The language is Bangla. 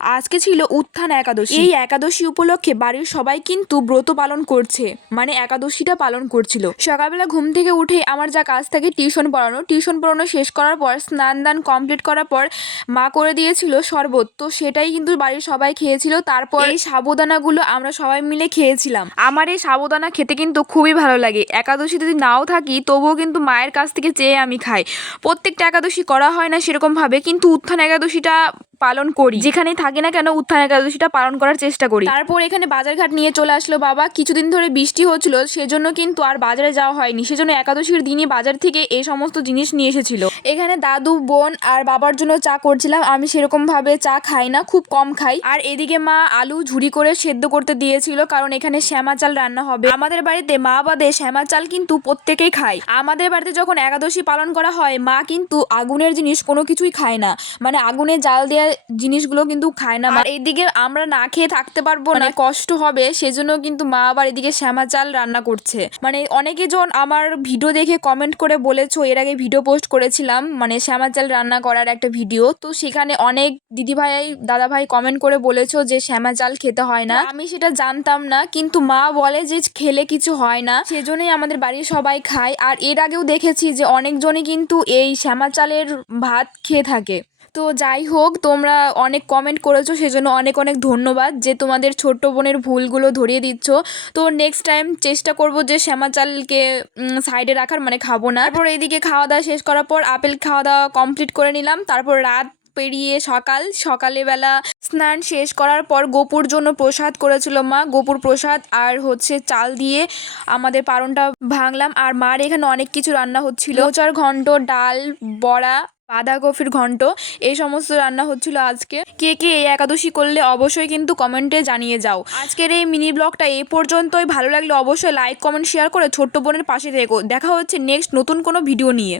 আজকে ছিল উত্থান একাদশী। এই একাদশী উপলক্ষে বাড়ির সবাই কিন্তু ব্রত পালন করছে, মানে একাদশীটা পালন করছিল। সকালবেলা ঘুম থেকে উঠে আমার যা কাজ থাকে টিউশন পড়ানো শেষ করার পর স্নান দান কমপ্লিট করার পর মা করে দিয়েছিল শরবত, তো সেটাই কিন্তু বাড়ির সবাই খেয়েছিল। তারপর এই সাবুদানাগুলো আমরা সবাই মিলে খেয়েছিলাম। আমার এই সাবুদানা খেতে কিন্তু খুবই ভালো লাগে। একাদশী যদি নাও থাকি তবুও কিন্তু মায়ের কাছ থেকে চেয়ে আমি খাই। প্রত্যেকটা একাদশী করা হয় না সেরকমভাবে, কিন্তু উত্থান একাদশীটা পালন করি। যেখানেই থাকি না কেন উত্থান একাদশীটা পালন করার চেষ্টা করি। তারপর এখানে বাজারঘাট নিয়ে চলে আসলো বাবা। কিছুদিন ধরে বৃষ্টি হচ্ছিল, সেজন্য কিন্তু আর বাজারে যাওয়া হয়নি। সেজন্য একাদশীর দিনই বাজার থেকে এই সমস্ত জিনিস নিয়ে এসেছিল। এখানে দাদু, বোন আর বাবার জন্য চা করছিলাম। আমি সেরকমভাবে চা খাই না, খুব কম খাই। আর এদিকে মা আলু ঝুরি করে সেদ্ধ করতে দিয়েছিল, কারণ এখানে শ্যামা চাল রান্না হবে। আমাদের বাড়িতে মা বাদে শ্যামা চাল কিন্তু প্রত্যেকেই খায়। আমাদের বাড়িতে যখন একাদশী পালন করা হয় মা কিন্তু আগুনের জিনিস কোনো কিছুই খায় না, মানে আগুনে জাল দেওয়া জিনিসগুলো কিন্তু খায় না। আর এইদিকে আমরা না খেয়ে থাকতে পারবো না, কষ্ট হবে, সেজন্য কিন্তু মা আবার এদিকে শ্যামা চাল রান্না করছে। মানে অনেকে জন আমার ভিডিও দেখে কমেন্ট করে বলেছো, এর আগে ভিডিও পোস্ট করেছিলাম মানে শ্যামা চাল রান্না করার একটা ভিডিও, তো সেখানে অনেক দিদিভাই দাদাভাই কমেন্ট করে বলেছো যে শ্যামা চাল খেতে হয় না। আমি সেটা জানতাম না, কিন্তু মা বলে যে খেলে কিছু হয় না, সেজন্যই আমাদের বাড়ির সবাই খায়। আর এর আগেও দেখেছি যে অনেকজনই কিন্তু এই শ্যামা চালের ভাত খেয়ে থাকে। তো যাই হোক, তোমরা অনেক কমেন্ট করেছো, সেজন্য অনেক অনেক ধন্যবাদ যে তোমাদের ছোট্ট বোনের ভুলগুলো ধরিয়ে দিচ্ছ। তো নেক্সট টাইম চেষ্টা করব যে শ্যামা চালকে সাইডে রাখার, মানে খাবো না। তারপর এইদিকে খাওয়া দাওয়া শেষ করার পর আপেল খাওয়া দাওয়া কমপ্লিট করে নিলাম। তারপর রাত পেরিয়ে সকালবেলা স্নান শেষ করার পর গোপুর জন্য প্রসাদ করেছিল মা। গোপুর প্রসাদ আর হচ্ছে চাল দিয়ে আমাদের পারণটা ভাঙলাম। আর মার এখানে অনেক কিছু রান্না হচ্ছিল, মোচার ঘন্ট, ডাল, বড়া, বাঁধাকপির ঘন্ট, এই সমস্ত রান্না হচ্ছিল আজকে। কে কে এই একাদশী করলে অবশ্যই কিন্তু কমেন্টে জানিয়ে যাও। আজকের এই মিনি ব্লগটা এই পর্যন্তই। ভালো লাগলে অবশ্যই লাইক, কমেন্ট, শেয়ার করে ছোট্ট বোনের পাশে থেকো। দেখা হচ্ছে নেক্সট নতুন কোনো ভিডিও নিয়ে।